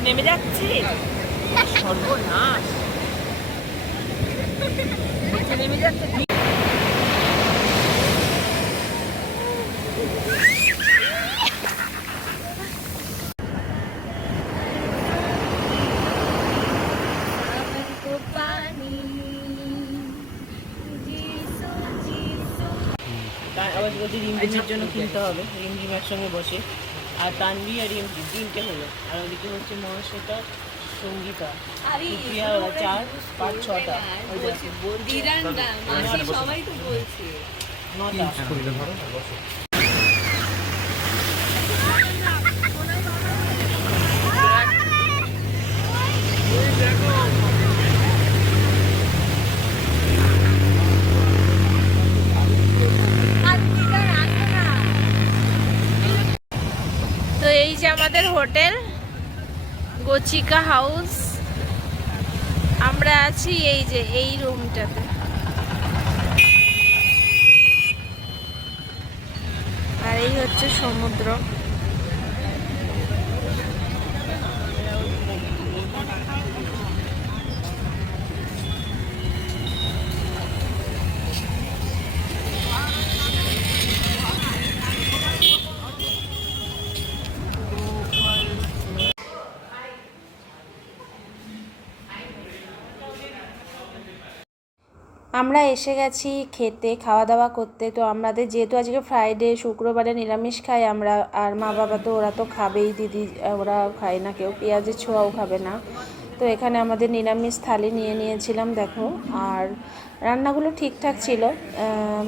নিচে নেমে যাচ্ছি? সর্বনাশ। নিচে নেমে যাচ্ছে আবার জন্য কিনতে হবে রিমঝিমের সঙ্গে বসে। আর তানভি আর রিমঝিম তিনটে হলো। আর ওদিকে হচ্ছে মহাশ্বেতা সঙ্গীতা সুপ্রিয়া ওরা চার পাঁচ ছটা। সবাই তো বলছে। নটা তো এই যে আমাদের হোটেল গোচিকা হাউস। আমরা আছি এই যে এই রুমটাতে। আর এই হচ্ছে সমুদ্র। আমরা এসে গেছি খেতে খাওয়া দাওয়া করতে। তো আমাদের যেহেতু আজকে ফ্রাইডে শুক্রবারে নিরামিষ খাই আমরা, আর মা বাবা তো ওরা তো খাবেই, দিদি ওরা খায় না, কেউ পেঁয়াজের ছোঁয়াও খাবে না। তো এখানে আমাদের নিরামিষ থালি নিয়ে নিয়েছিলাম, দেখো। আর রান্নাগুলো ঠিকঠাক ছিল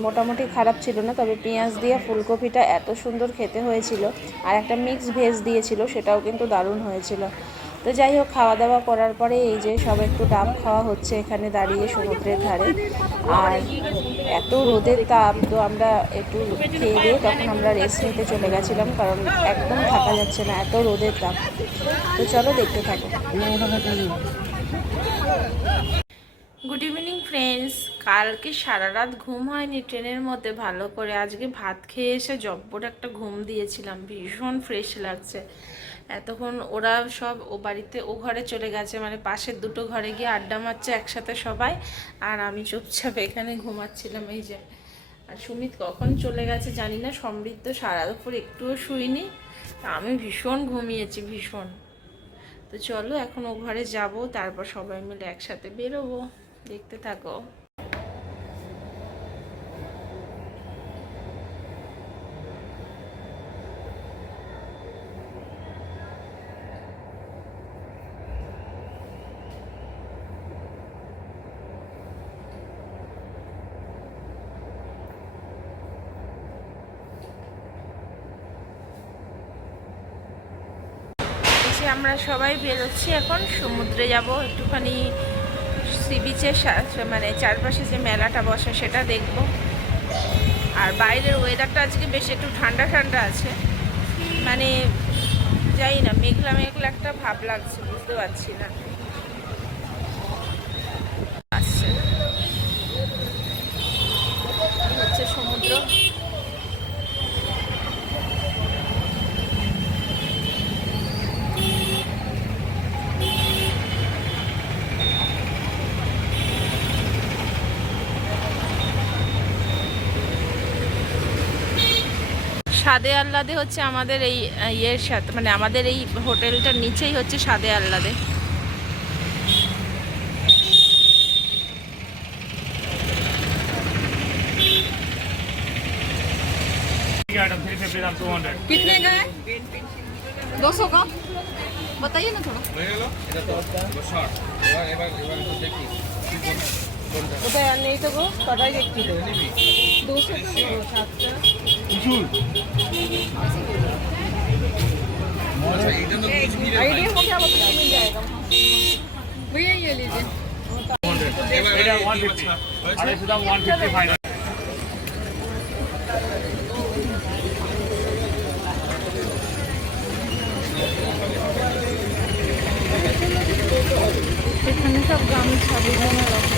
মোটামুটি খারাপ ছিল না, তবে পেঁয়াজ দিয়ে ফুলকপিটা এত সুন্দর খেতে হয়েছিল। আর একটা মিক্স ভেজ দিয়েছিল, সেটাও কিন্তু দারুণ হয়েছিল। তো যাই হোক, খাওয়া দাওয়া করার পরে এই যে সব একটু ডাব খাওয়া হচ্ছে এখানে দাঁড়িয়ে সমুদ্রের ধারে। আর এত রোদের তাপ, তো আমরা একটু খেয়ে দিয়ে তখন আমরা রেস্ট নিতে চলে গেছিলাম, কারণ একদম থাকা যাচ্ছে না, এত রোদের তাপ। তো চলো দেখতে থাকো। গুড ইভিনিং ফ্রেন্ডস কালকে সারা রাত ঘুম হয়নি ট্রেনের মধ্যে, ভালো করে। আজকে ভাত খেয়ে এসে জব্বর একটা ঘুম দিয়েছিলাম, ভীষণ ফ্রেশ লাগছে। এতক্ষণ ওরা সব ও বাড়িতে, ও ঘরে চলে গেছে মানে পাশের দুটো ঘরে গিয়ে আড্ডা মারছে একসাথে সবাই। আর আমি চুপচাপ এখানে ঘুমাচ্ছিলাম, এই যে। আর সুমিত কখন চলে গেছে জানি না, সমৃদ্ধ সারা দুপুর একটুও শুইনি। আমি ভীষণ ঘুমিয়েছি, ভীষণ। তো চলো, এখন ও ঘরে যাব, তারপর সবাই মিলে একসাথে বেরোবো। দেখতে থাকো। এসে আমরা সবাই বেরোচ্ছি, এখন সমুদ্রে যাব, একটুখানি সি বিচের মানে চারপাশে যে মেলাটা বসে সেটা দেখব। আর বাইরের ওয়েদারটা আজকে বেশ একটু ঠান্ডা ঠান্ডা আছে। মানে যাই না, মেঘলা মেঘলা একটা ভাব লাগছে, বুঝতে পারছি না। এই হচ্ছে সমুদ্র। সাদে আহ্লাদে হচ্ছে আমাদের এই আহ, ইয়ের সাথে মানে আমাদের এই হোটেলটার নিচেই হচ্ছে সাদে আহ্লাদে कितने का है दो सौ का बताइए ना थोड़ा কোথায় আর নেই তো গো কটাই দেখছি তো दो सौ का সাতটা आइडिया हो गया मतलब मिल जाएगा भैया ये लीजिए এটা 150 আড়াইশো দাম 150 ফাইনাল এখানে সব গামছা বিভিন্ন রকম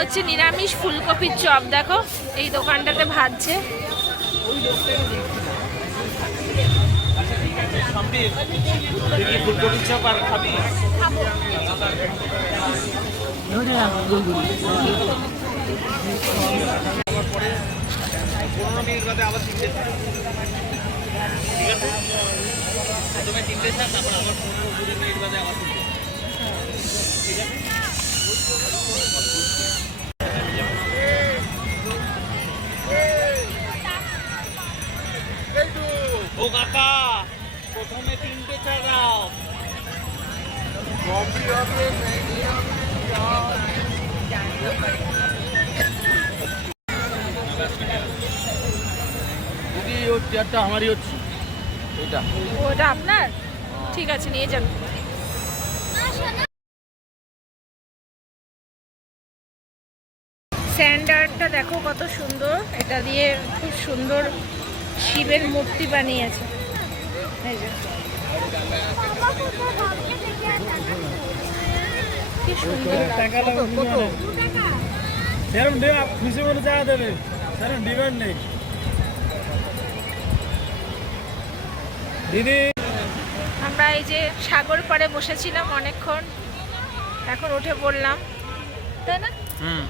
হচ্ছে নিরামিষ ফুলকপির চপ দেখো এই দোকানটাতে ভাজছে। ঠিক ঠিক আছে দিদি ও চেয়ারটা আমারই হচ্ছে এটা ওটা আপনার? ঠিক আছে নিয়ে যান। স্যান্ডারটা দেখো কত সুন্দর। এটা দিয়ে খুব সুন্দর শিবের মূর্তি বানিয়েছে। এই যে। কি সুন্দর। লাগছে। সেরকম দেবে খুশি মনে চা দেবে। সেরকম ডিমান্ড নেই। দিদি। আমরা এই যে সাগর পাড়ে বসেছিলাম অনেকক্ষণ এখন উঠে পড়লাম। তাই না?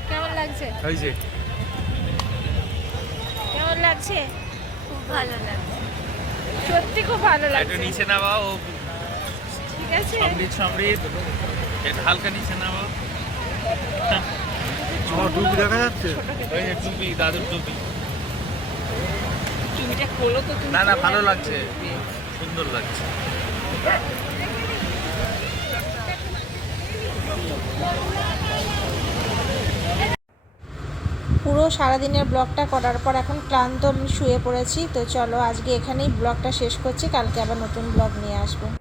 কেমন লাগছে? হয়েছে কেমন লাগছে? খুব ভালো লাগছে। সত্যি খুব ভালো লাগছে। নিচে নামা ও ঠিক আছে। সমৃদ্ধ হালকা নিচে নামা দেখা যাচ্ছে? দাদুর না না ভালো লাগছে। সুন্দর লাগছে। পুরো সারাদিনের ব্লগটা করার পর এখন ক্লান্ত আমি শুয়ে পড়েছি তো চলো আজকে এখানেই ব্লগটা শেষ করছি কালকে আবার নতুন ব্লগ নিয়ে আসব।